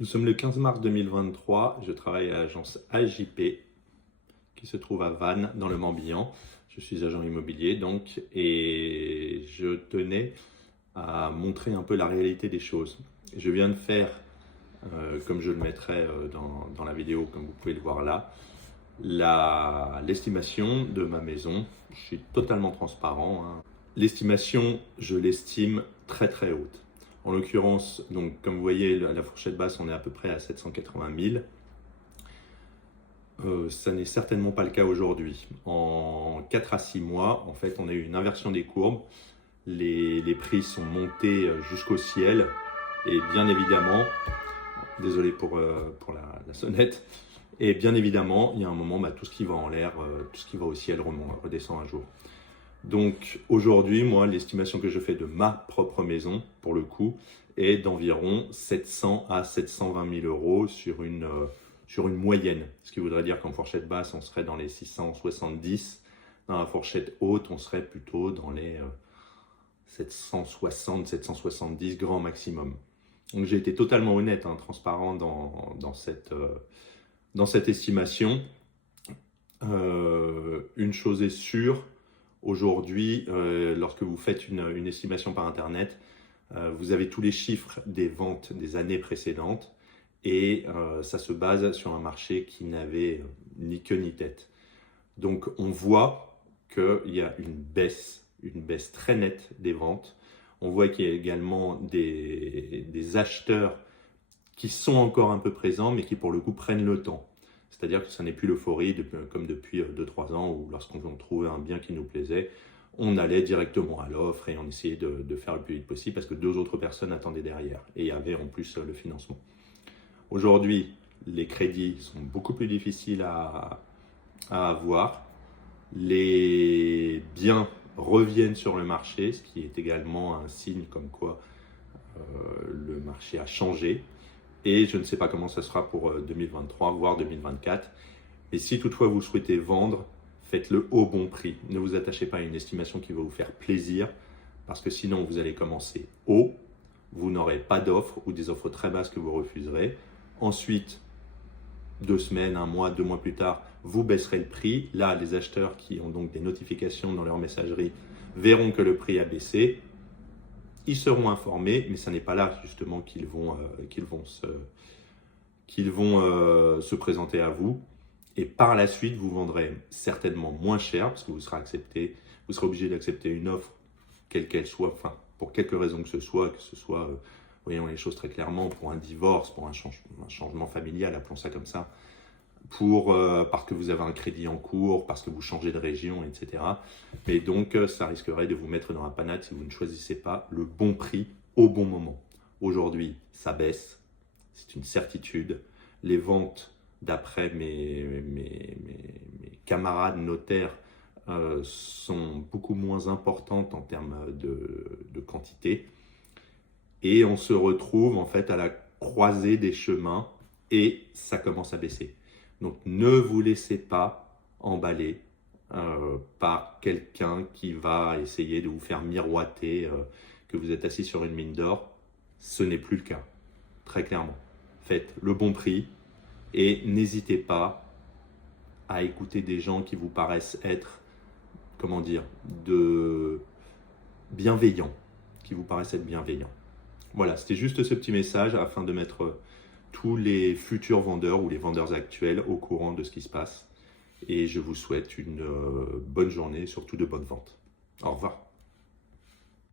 Nous sommes le 15 mars 2023, je travaille à l'agence AJP qui se trouve à Vannes dans le Morbihan. Je suis agent immobilier donc et je tenais à montrer un peu la réalité des choses. Je viens de faire, comme je le mettrai dans la vidéo comme vous pouvez le voir là, l'estimation de ma maison. Je suis totalement transparent, hein. L'estimation, je l'estime très très haute. En l'occurrence, donc comme vous voyez, la fourchette basse, on est à peu près à 780 000. Ça n'est certainement pas le cas aujourd'hui. En 4 à 6 mois, en fait, on a eu une inversion des courbes. Les prix sont montés jusqu'au ciel. Et bien évidemment, désolé pour la sonnette, et bien évidemment, il y a un moment, tout ce qui va en l'air, tout ce qui va au ciel redescend un jour. Donc aujourd'hui, moi, l'estimation que je fais de ma propre maison, pour le coup, est d'environ 700 à 720 000 euros sur une moyenne. Ce qui voudrait dire qu'en fourchette basse, on serait dans les 670. Dans la fourchette haute, on serait plutôt dans les 760, 770 grand maximum. Donc j'ai été totalement honnête, transparent dans cette estimation. Une chose est sûre, aujourd'hui, lorsque vous faites une estimation par Internet, vous avez tous les chiffres des ventes des années précédentes et ça se base sur un marché qui n'avait ni queue ni tête. Donc on voit qu'il y a une baisse très nette des ventes. On voit qu'il y a également des acheteurs qui sont encore un peu présents mais qui pour le coup prennent le temps. C'est-à-dire que ça n'est plus l'euphorie comme depuis 2-3 ans où lorsqu'on trouvait un bien qui nous plaisait, on allait directement à l'offre et on essayait de faire le plus vite possible parce que 2 autres personnes attendaient derrière et avaient en plus le financement. Aujourd'hui, les crédits sont beaucoup plus difficiles à avoir. Les biens reviennent sur le marché, ce qui est également un signe comme quoi le marché a changé. Et je ne sais pas comment ça sera pour 2023, voire 2024. Et si toutefois vous souhaitez vendre, faites-le au bon prix. Ne vous attachez pas à une estimation qui va vous faire plaisir, parce que sinon vous allez commencer haut, vous n'aurez pas d'offres ou des offres très basses que vous refuserez. Ensuite, 2 semaines, 1 mois, 2 mois plus tard, vous baisserez le prix. Là, les acheteurs qui ont donc des notifications dans leur messagerie verront que le prix a baissé. Ils seront informés, mais ce n'est pas là justement qu'ils vont se présenter à vous. Et par la suite, vous vendrez certainement moins cher parce que vous serez obligé d'accepter une offre, quelle qu'elle soit, enfin, pour quelque raison que ce soit, voyons les choses très clairement, pour un divorce, pour un changement familial, appelons ça comme ça, parce que vous avez un crédit en cours, parce que vous changez de région, etc. Et donc, ça risquerait de vous mettre dans la panade si vous ne choisissez pas le bon prix au bon moment. Aujourd'hui, ça baisse, c'est une certitude. Les ventes, d'après mes camarades notaires, sont beaucoup moins importantes en termes de quantité. Et on se retrouve en fait à la croisée des chemins et ça commence à baisser. Donc ne vous laissez pas emballer par quelqu'un qui va essayer de vous faire miroiter que vous êtes assis sur une mine d'or. Ce n'est plus le cas, très clairement. Faites le bon prix et n'hésitez pas à écouter des gens qui vous paraissent être, bienveillants, Voilà, c'était juste ce petit message afin de mettre tous les futurs vendeurs ou les vendeurs actuels au courant de ce qui se passe. Et je vous souhaite une bonne journée et surtout de bonnes ventes. Au revoir.